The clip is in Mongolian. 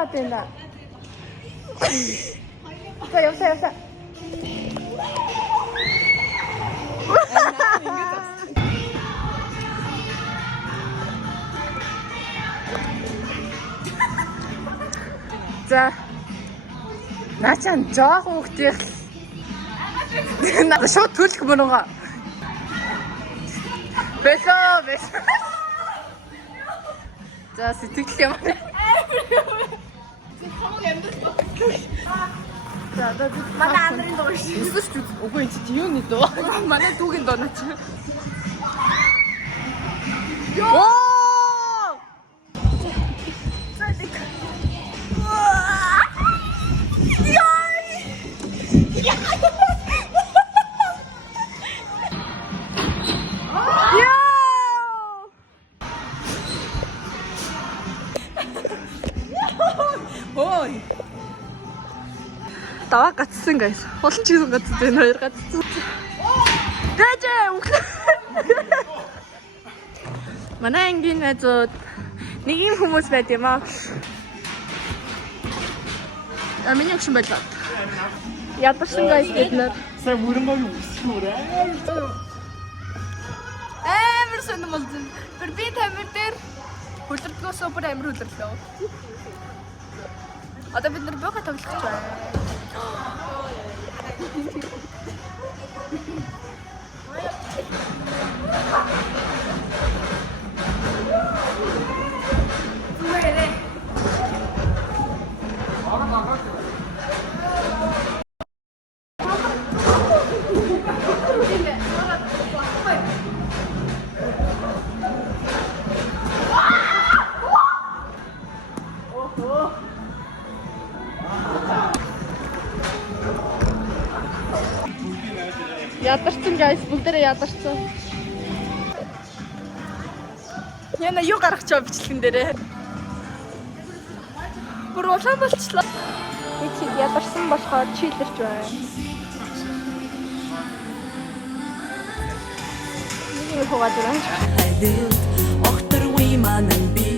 яваад байна. За явсаа. За. Наачаан жоох хүүхдийг. Надад шууд төлөх мөрөнгө. Бэсо. За сэтгэл юм. За манай андарын дуу шүү. Үгүй чи юуны дуу? Манай дуугийн дуу наач. Ёо! Даваа гацсан guys. Олон ч гэсэн гацсан энэ хоёр гацсан. Дэжээ. Манай ангийн найзууд нэг юм хүмүүс байт юм аа. Миний өгшин байлаа. Ядарсан guys бид нар. Сайн мөрөнгөө үсгүүрээ. Амар сонирм болсон. Би тамир дээр хөлөрдгөө супер амар хөлөрлөө. Одоо бид нар бага тоглох гэж байна. Ядарсан guys, бүгдээрээ ядарсан. Яна юу гаргах чав бичлэгэн дээрээ. Бүр улаан болчлоо. Чи ядарсан болохоор чилэрч байна. Нэг хувааж байна. Октор уйман би